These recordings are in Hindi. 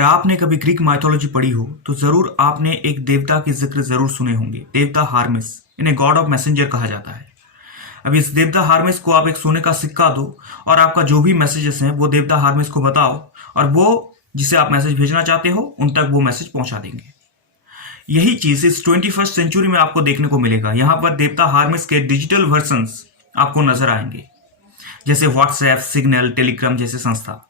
अगर आपने कभी ग्रीक माइथोलॉजी पढ़ी हो तो जरूर आपने एक देवता के जिक्र जरूर सुने होंगे, देवता हार्मेस। इन्हें गॉड ऑफ मैसेंजर कहा जाता है। अब इस देवता हार्मेस को आप एक सोने का सिक्का दो और आपका जो भी मैसेजेस हैं वो देवता हार्मेस को बताओ और वो जिसे आप मैसेज भेजना चाहते हो उन तक वो मैसेज पहुंचा देंगे। यही चीज इस 21st सेंचुरी में आपको देखने को मिलेगा। यहाँ पर देवता हार्मेस के डिजिटल वर्जन्स आपको नजर आएंगे, जैसे व्हाट्सएप, सिग्नल, टेलीग्राम जैसे संस्था।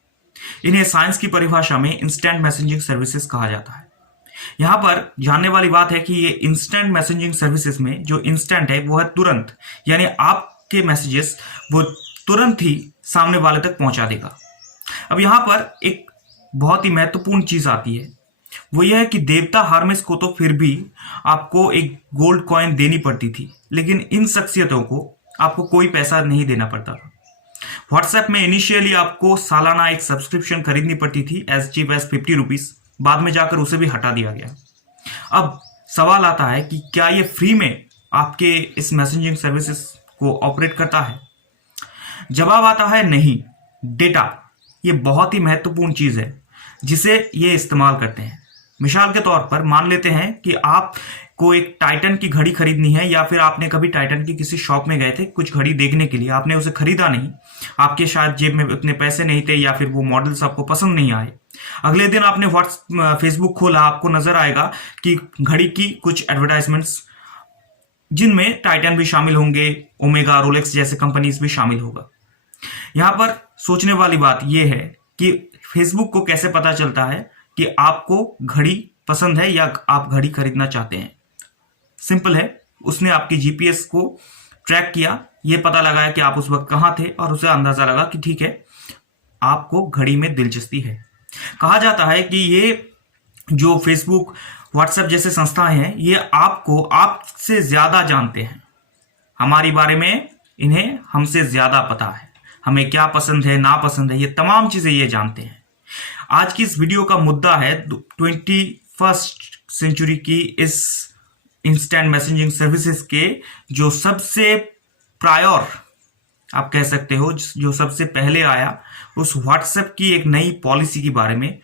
इन्हें साइंस की परिभाषा में इंस्टेंट मैसेजिंग सर्विसेज कहा जाता है। यहाँ पर जानने वाली बात है कि ये इंस्टेंट मैसेजिंग सर्विसेज में जो इंस्टेंट है वो है तुरंत, यानी आपके मैसेजेस वो तुरंत ही सामने वाले तक पहुंचा देगा। अब यहाँ पर एक बहुत ही महत्वपूर्ण चीज आती है, वो यह है कि देवता हार्मेस को तो फिर भी आपको एक गोल्ड कॉइन देनी पड़ती थी, लेकिन इन शख्सियतों को आपको कोई पैसा नहीं देना पड़ता था। व्हाट्सएप में इनिशियली आपको सालाना एक सब्सक्रिप्शन खरीदनी पड़ती थी, एज चीप एज 50 रुपीज। बाद में जाकर उसे भी हटा दिया गया। अब सवाल आता है कि क्या ये फ्री में आपके इस मैसेजिंग सर्विसेज को ऑपरेट करता है? जवाब आता है नहीं। डेटा ये बहुत ही महत्वपूर्ण चीज है जिसे ये इस्तेमाल करते हैं। मिसाल के तौर पर मान लेते हैं कि आपको एक टाइटन की घड़ी खरीदनी है, या फिर आपने कभी टाइटन की किसी शॉप में गए थे कुछ घड़ी देखने के लिए, आपने उसे खरीदा नहीं, आपके शायद जेब में उतने पैसे नहीं थे, या फिर वो मॉडल्स आपको पसंद नहीं आए। अगले दिन आपने फेसबुक खोला, आपको नजर आएगा कि घड़ी की कुछ एडवर्टाइजमेंट्स जिनमें टाइटन भी शामिल होंगे, ओमेगा, रोलेक्स जैसे कंपनीज भी शामिल होगा। यहां पर सोचने वाली बात यह है कि फेसबुक को कैसे पता चलता है कि आपको घड़ी पसंद है या आप घड़ी खरीदना चाहते हैं? सिंपल है, उसने आपकी जीपीएस को ट्रैक किया, ये पता लगाया कि आप उस वक्त कहां थे और उसे अंदाजा लगा कि ठीक है आपको घड़ी में दिलचस्पी है। कहा जाता है कि ये जो फेसबुक, व्हाट्सएप जैसे संस्थाएं हैं ये आपको आपसे ज्यादा जानते हैं। हमारे बारे में इन्हें हमसे ज्यादा पता है, हमें क्या पसंद है, ना पसंद है, ये तमाम चीजें ये जानते हैं। आज की इस वीडियो का मुद्दा है 21st सेंचुरी की इस इंस्टेंट मैसेजिंग सर्विसेज के जो सबसे प्रायर आप कह सकते हो, जो सबसे पहले आया, उस व्हाट्सएप की एक नई पॉलिसी के बारे में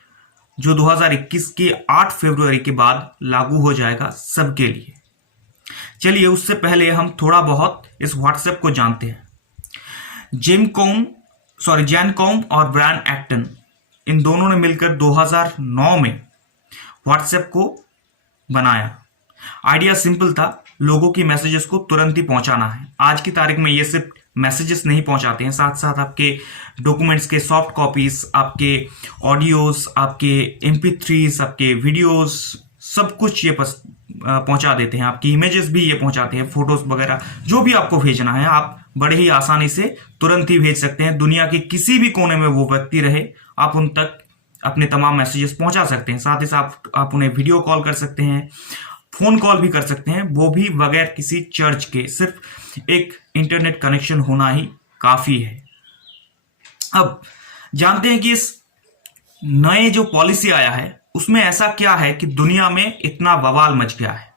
जो 2021 के 8 फरवरी के बाद लागू हो जाएगा सबके लिए। चलिए उससे पहले हम थोड़ा बहुत इस व्हाट्सएप को जानते हैं। जैनकॉम और ब्रायन एक्टन, इन दोनों ने मिलकर 2009 में व्हाट्सएप को बनाया। आइडिया सिंपल था, लोगों की मैसेजेस को तुरंत ही पहुंचाना है। आज की तारीख में ये सिर्फ मैसेजेस नहीं पहुंचाते हैं, साथ साथ आपके डॉक्यूमेंट्स के सॉफ्ट कॉपीज, आपके ऑडियोज, आपके MP3s, आपके वीडियोस, सब कुछ ये पहुंचा देते हैं। आपकी इमेजेस भी ये पहुंचाते हैं, फोटोज वगैरह जो भी आपको भेजना है आप बड़े ही आसानी से तुरंत ही भेज सकते हैं। दुनिया के किसी भी कोने में वो व्यक्ति रहे, आप उन तक अपने तमाम मैसेजेस पहुंचा सकते हैं। साथ ही साथ आप उन्हें वीडियो कॉल कर सकते हैं, फोन कॉल भी कर सकते हैं, वो भी बगैर किसी चार्ज के। सिर्फ एक इंटरनेट कनेक्शन होना ही काफी है। अब जानते हैं कि इस नए जो पॉलिसी आया है उसमें ऐसा क्या है कि दुनिया में इतना बवाल मच गया है।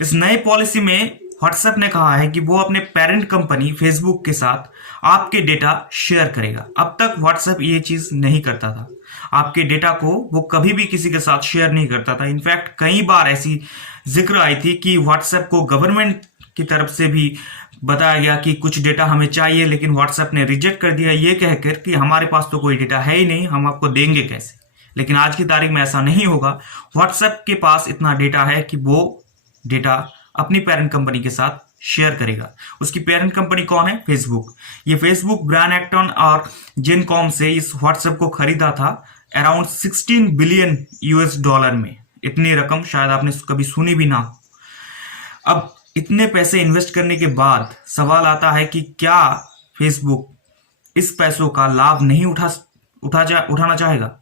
इस नए पॉलिसी में व्हाट्सएप ने कहा है कि वो अपने पेरेंट कंपनी फेसबुक के साथ आपके डेटा शेयर करेगा। अब तक व्हाट्सएप ये चीज नहीं करता था, आपके डेटा को वो कभी भी किसी के साथ शेयर नहीं करता था। इनफैक्ट कई बार ऐसी जिक्र आई थी कि व्हाट्सएप को गवर्नमेंट की तरफ से भी बताया गया कि कुछ डेटा हमें चाहिए, लेकिन व्हाट्सएप ने रिजेक्ट कर दिया ये कहकर कि हमारे पास तो कोई डेटा है ही नहीं, हम आपको देंगे कैसे। लेकिन आज की तारीख में ऐसा नहीं होगा। व्हाट्सएप के पास इतना डेटा है कि वो डेटा अपनी पेरेंट कंपनी के साथ शेयर करेगा। उसकी पेरेंट कंपनी कौन है? फेसबुक। ये फेसबुक ब्रायन एक्टन और जेनकॉम से इस व्हाट्सएप को खरीदा था अराउंड 16 बिलियन US$ में। इतनी रकम शायद आपने कभी सुनी भी ना हो। अब इतने पैसे इन्वेस्ट करने के बाद सवाल आता है कि क्या फेसबुक इस पैसों का लाभ नहीं उठाना चाहेगा?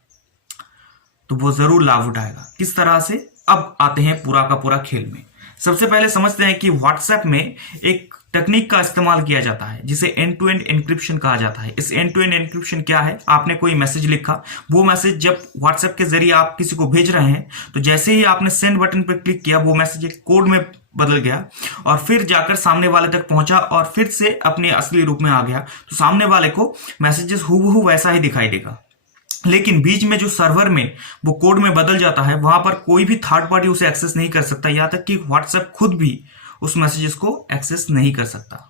तो वो जरूर लाभ उठाएगा। किस तरह से? अब आते हैं पूरा का पूरा खेल में। सबसे पहले समझते हैं कि व्हाट्सएप में एक टेक्निक का इस्तेमाल किया जाता है जिसे एंड टू एंड एन्क्रिप्शन कहा जाता है। इस एंड टू एंड एन्क्रिप्शन क्या है? आपने कोई मैसेज लिखा, वो मैसेज जब व्हाट्सएप के जरिए आप किसी को भेज रहे हैं तो जैसे ही आपने सेंड बटन पर क्लिक किया वो मैसेज एक कोड में बदल गया और फिर जाकर सामने वाले तक पहुंचा और फिर से अपने असली रूप में आ गया। तो सामने वाले को मैसेजेस हूबहू वैसा ही दिखाई देगा। लेकिन बीच में जो सर्वर में वो कोड में बदल जाता है, वहां पर कोई भी थर्ड पार्टी उसे एक्सेस नहीं कर सकता, यहां तक कि व्हाट्सएप खुद भी उस मैसेजेस को एक्सेस नहीं कर सकता।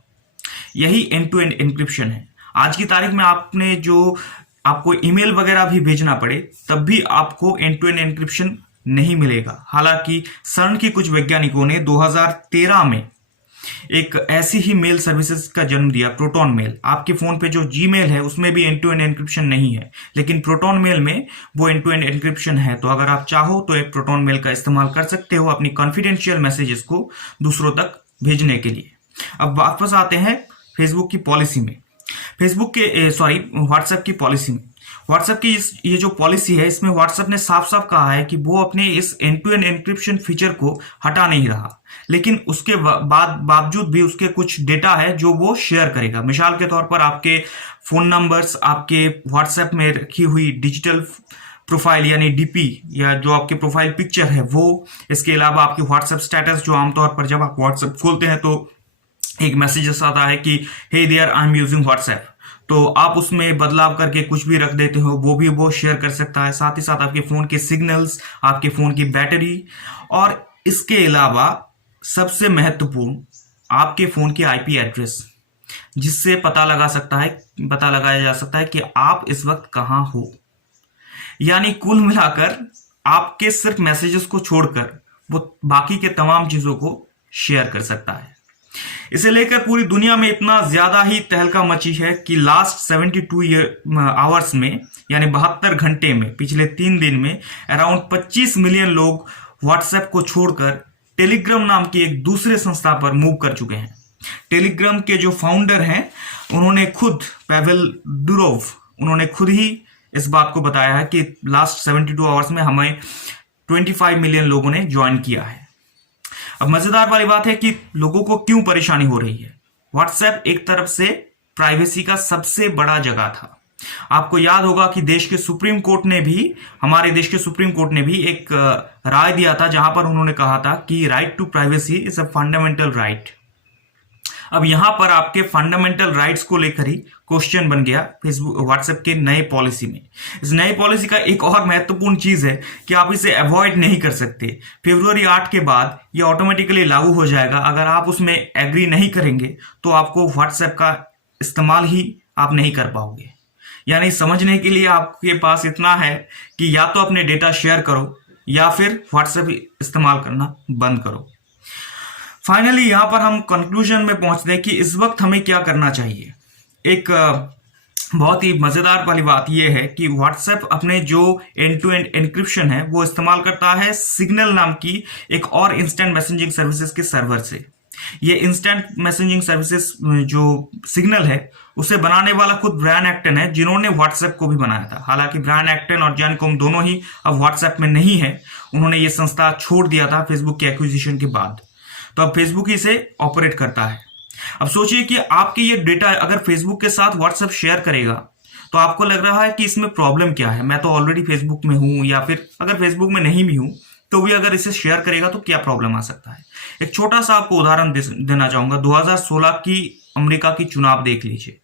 यही एंड टू एंड एन्क्रिप्शन है। आज की तारीख में आपने जो आपको ईमेल वगैरह भी भेजना पड़े तब भी आपको एंड टू एंड एन्क्रिप्शन नहीं मिलेगा। हालांकि सर्न के कुछ वैज्ञानिकों ने 2013 में एक ऐसी ही मेल सर्विसेज का जन्म दिया, प्रोटॉन मेल। आपके फोन पे जो जीमेल है उसमें भी एंड टू एंड एन्क्रिप्शन नहीं है, लेकिन प्रोटॉन मेल में वो एंड टू एंड एन्क्रिप्शन है। तो अगर आप चाहो तो एक प्रोटॉन मेल का इस्तेमाल कर सकते हो अपनी कॉन्फिडेंशियल मैसेजेस को दूसरों तक भेजने के लिए। अब वापस आते हैं फेसबुक की पॉलिसी में, व्हाट्सएप की पॉलिसी में। व्हाट्सएप की ये जो पॉलिसी है, इसमें व्हाट्सएप ने साफ साफ कहा है कि वो अपने इस end to end encryption feature को हटा नहीं रहा, लेकिन उसके बावजूद भी उसके कुछ डेटा है जो वो शेयर करेगा। मिसाल के तौर पर आपके फोन नंबर्स, आपके व्हाट्सएप में रखी हुई डिजिटल प्रोफाइल यानी डीपी या जो आपके प्रोफाइल पिक्चर है वो, इसके अलावा आपकी व्हाट्सएप स्टेटस, जो आमतौर पर जब आप व्हाट्सएप खोलते हैं तो एक मैसेज आता है कि hey there I am using WhatsApp, तो आप उसमें बदलाव करके कुछ भी रख देते हो, वो शेयर कर सकता है। साथ ही साथ आपके फोन के सिग्नल्स, आपके फोन की बैटरी, और इसके अलावा सबसे महत्वपूर्ण आपके फोन की आईपी एड्रेस, जिससे पता लगाया जा सकता है कि आप इस वक्त कहां हो। यानी कुल मिलाकर आपके सिर्फ मैसेजेस को छोड़कर वो बाकी के तमाम चीजों को शेयर कर सकता है। इसे लेकर पूरी दुनिया में इतना ज्यादा ही तहलका मची है कि लास्ट 72 आवर्स में, यानी 72 घंटे में, पिछले 3 दिन में अराउंड 25 मिलियन लोग व्हाट्सएप को छोड़कर टेलीग्राम नाम की एक दूसरे संस्था पर मूव कर चुके हैं। टेलीग्राम के जो फाउंडर हैं, उन्होंने खुद, पावेल दुरोव, उन्होंने खुद ही इस बात को बताया है कि लास्ट 72 आवर्स में हमें 25 मिलियन लोगों ने ज्वाइन किया है। अब मजेदार वाली बात है कि लोगों को क्यों परेशानी हो रही है। व्हाट्सएप एक तरफ से प्राइवेसी का सबसे बड़ा जगह था। आपको याद होगा कि हमारे देश के सुप्रीम कोर्ट ने भी एक राय दिया था, जहां पर उन्होंने कहा था कि right to privacy is a fundamental right. अब यहां पर आपके फंडामेंटल राइट्स को लेकर ही क्वेश्चन बन गया फेसबुक व्हाट्सएप के नए पॉलिसी में। इस नई पॉलिसी का एक और महत्वपूर्ण चीज है कि आप इसे अवॉइड नहीं कर सकते। फरवरी 8 के बाद ये ऑटोमेटिकली लागू हो जाएगा। अगर आप उसमें एग्री नहीं करेंगे तो आपको व्हाट्सएप का इस्तेमाल ही आप नहीं कर पाओगे। यानी समझने के लिए आपके पास इतना है कि या तो अपने डेटा शेयर करो या फिर व्हाट्सएप इस्तेमाल करना बंद करो। फाइनली यहां पर हम कंक्लूजन में पहुंचते हैं कि इस वक्त हमें क्या करना चाहिए। एक बहुत ही मजेदार वाली बात यह है कि व्हाट्सएप अपने जो एंड टू एंड एन्क्रिप्शन है वो इस्तेमाल करता है सिग्नल नाम की एक और इंस्टेंट मैसेजिंग सर्विसेज के सर्वर से। ये इंस्टेंट मैसेजिंग सर्विसेज जो सिग्नल है उसे बनाने वाला खुद ब्रायन एक्टन है, जिन्होंने व्हाट्सएप को भी बनाया था। हालांकि ब्रायन एक्टन और जॉन कोम दोनों ही अब व्हाट्सएप में नहीं है, उन्होंने ये संस्था छोड़ दिया था फेसबुक के एक्विजिशन के बाद। तो अब फेसबुक ही इसे ऑपरेट करता है। अब सोचिए कि आपके ये डेटा अगर फेसबुक के साथ व्हाट्सएप शेयर करेगा तो आपको लग रहा है कि इसमें प्रॉब्लम क्या है, मैं तो ऑलरेडी फेसबुक में हूं, या फिर अगर फेसबुक में नहीं भी हूं तो भी अगर इसे शेयर करेगा तो क्या प्रॉब्लम आ सकता है। एक छोटा सा आपको उदाहरण देना चाहूंगा। 2016 की अमेरिका की चुनाव देख लीजिए।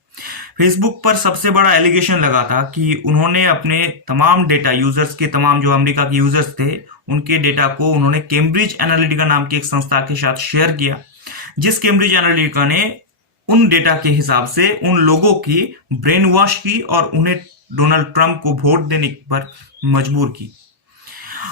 फेसबुक पर सबसे बड़ा एलिगेशन लगा था कि उन्होंने अपने तमाम डेटा, यूजर्स के तमाम जो अमेरिका के यूजर्स थे उनके डेटा को उन्होंने कैम्ब्रिज एनालिटिका नाम की एक संस्था के साथ शेयर किया, जिस कैम्ब्रिज एनालिटिका ने उन डेटा के हिसाब से उन लोगों की ब्रेन वॉश की और उन्हें डोनाल्ड ट्रंप को वोट देने पर मजबूर की।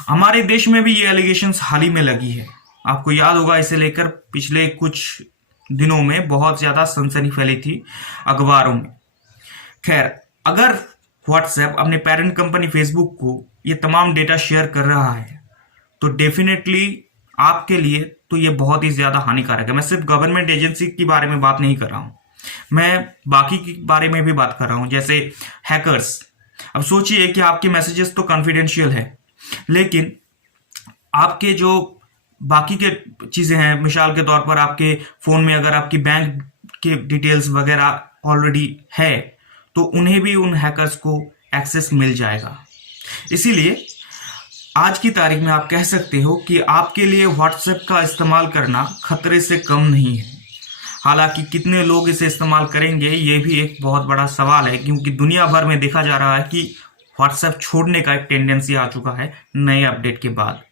हमारे देश में भी ये एलिगेशंस हाल ही में लगी है। आपको याद होगा, इसे लेकर पिछले कुछ दिनों में बहुत ज्यादा सनसनी फैली थी अखबारों में। खैर, अगर व्हाट्सएप अपने पेरेंट कंपनी फेसबुक को ये तमाम डेटा शेयर कर रहा है तो डेफिनेटली आपके लिए तो ये बहुत ही ज्यादा हानिकारक है। मैं सिर्फ गवर्नमेंट एजेंसी के बारे में बात नहीं कर रहा हूं, मैं बाकी के बारे में भी बात कर रहा हूं, जैसे हैकर्स। अब सोचिए कि आपके मैसेजेस तो कॉन्फिडेंशियल है, लेकिन आपके जो बाकी के चीजें हैं, मिसाल के तौर पर आपके फोन में अगर आपकी बैंक के डिटेल्स वगैरह ऑलरेडी है तो उन्हें भी उन हैकर्स को एक्सेस मिल जाएगा। इसीलिए आज की तारीख में आप कह सकते हो कि आपके लिए व्हाट्सएप का इस्तेमाल करना खतरे से कम नहीं है। हालांकि कितने लोग इसे इस्तेमाल करेंगे ये भी एक बहुत बड़ा सवाल है, क्योंकि दुनिया भर में देखा जा रहा है कि व्हाट्सएप छोड़ने का एक टेंडेंसी आ चुका है नए अपडेट के बाद।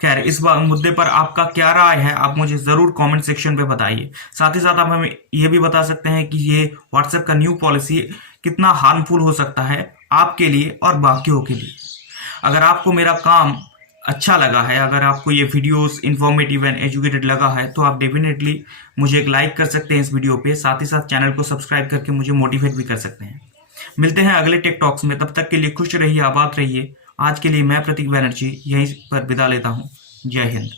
खैर, इस मुद्दे पर आपका क्या राय है, आप मुझे ज़रूर कमेंट सेक्शन पे बताइए। साथ ही साथ आप हमें ये भी बता सकते हैं कि ये व्हाट्सएप का न्यू पॉलिसी कितना हार्मफुल हो सकता है आपके लिए और बाकियों के लिए। अगर आपको मेरा काम अच्छा लगा है, अगर आपको ये वीडियोस इन्फॉर्मेटिव एंड एजुकेटेड लगा है, तो आप डेफिनेटली मुझे एक लाइक कर सकते हैं इस वीडियो पे। साथ ही साथ चैनल को सब्सक्राइब करके मुझे मोटिवेट भी कर सकते हैं। मिलते हैं अगले टेक टॉक्स में, तब तक के लिए खुश रहिए, आबाद रहिए। आज के लिए मैं प्रतीक बैनर्जी यहीं पर विदा लेता हूँ। जय हिंद।